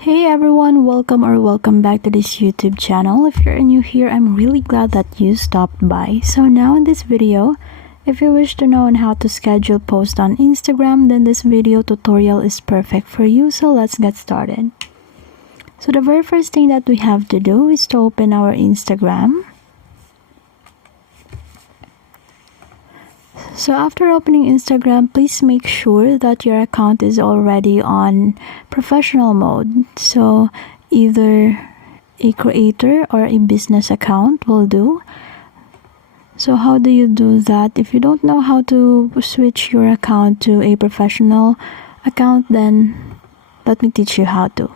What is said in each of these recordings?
Hey everyone, welcome back to this YouTube channel. If you're new here, I'm really glad that you stopped by. So now in this video, if you wish to know on how to schedule posts on Instagram, then this video tutorial is perfect for you. So let's get started. So the very first thing that we have to do is to open our Instagram. So after opening Instagram, please make sure that your account is already on professional mode. So either a creator or a business account will do. So how do you do that? If you don't know how to switch your account to a professional account, then let me teach you how to.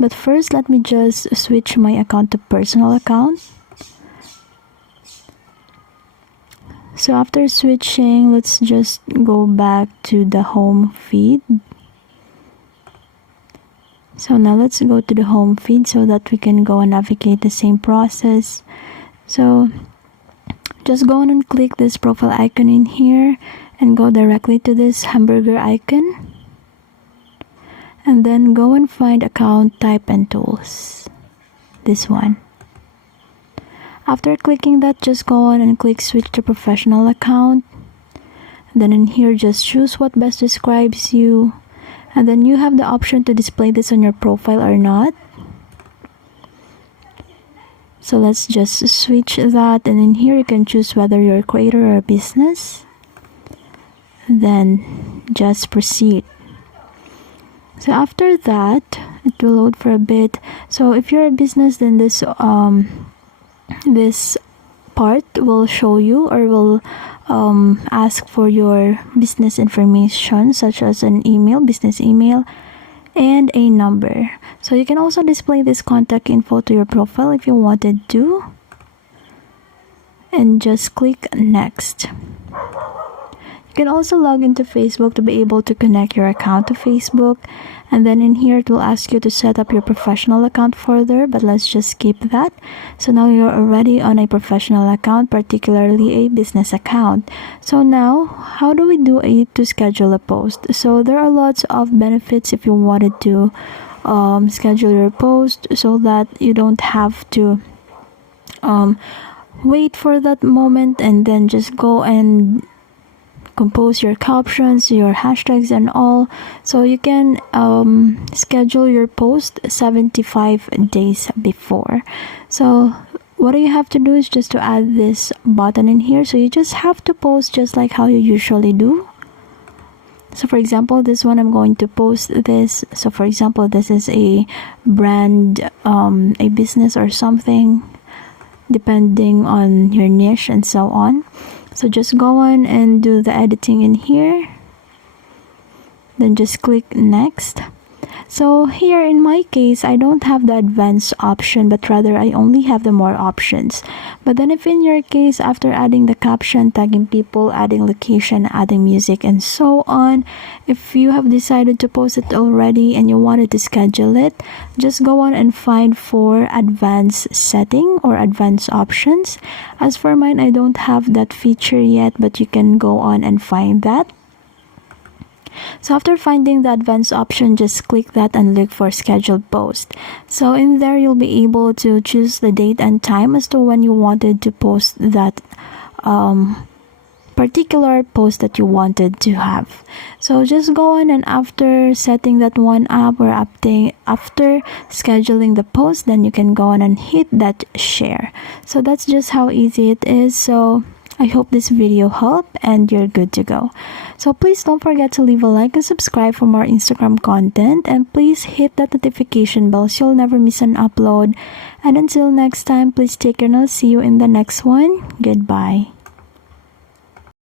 But first, let me just switch my account to personal account. So after switching, let's just go back to the home feed. So now let's go to the home feed so that we can go and navigate the same process. So just go on and click this profile icon in here and go directly to this hamburger icon. And then go and find account type and tools. This one. After clicking that, just go on and click switch to professional account. Then in here, just choose what best describes you. And then you have the option to display this on your profile or not. So let's just switch that. And in here, you can choose whether you're a creator or a business. Then just proceed. So after that, it will load for a bit. So if you're a business, then this part will show you or will ask for your business information, such as an email, business email, and a number. So you can also display this contact info to your profile if you wanted to, and just click next. You can also log into Facebook to be able to connect your account to Facebook. And then in here, it will ask you to set up your professional account further, but let's just skip that. So now you're already on a professional account, particularly a business account. So now, how do we do to schedule a post? So there are lots of benefits if you wanted to schedule your post so that you don't have to wait for that moment and then just go and compose your captions, your hashtags and all. So you can schedule your post 75 days before. So what you have to do is just to add this button in here. So you just have to post just like how you usually do. So for example, this one, I'm going to post this. So for example, this is a brand, a business or something, depending on your niche and so on. So just go on and do the editing in here. Then just click next. So here in my case, I don't have the advanced option, but rather I only have the more options. But then if in your case, after adding the caption, tagging people, adding location, adding music, and so on, if you have decided to post it already and you wanted to schedule it, just go on and find for advanced setting or advanced options. As for mine, I don't have that feature yet, but you can go on and find that. So after finding the advanced option, just click that and look for scheduled post. So in there, you'll be able to choose the date and time as to when you wanted to post that particular post that you wanted to have. So just go on and after setting that one up or after scheduling the post, then you can go on and hit that share. So that's just how easy it is. So I hope this video helped and you're good to go. So please don't forget to leave a like and subscribe for more Instagram content, and please hit that notification bell so you'll never miss an upload. And until next time, please take care and I'll see you in the next one. Goodbye.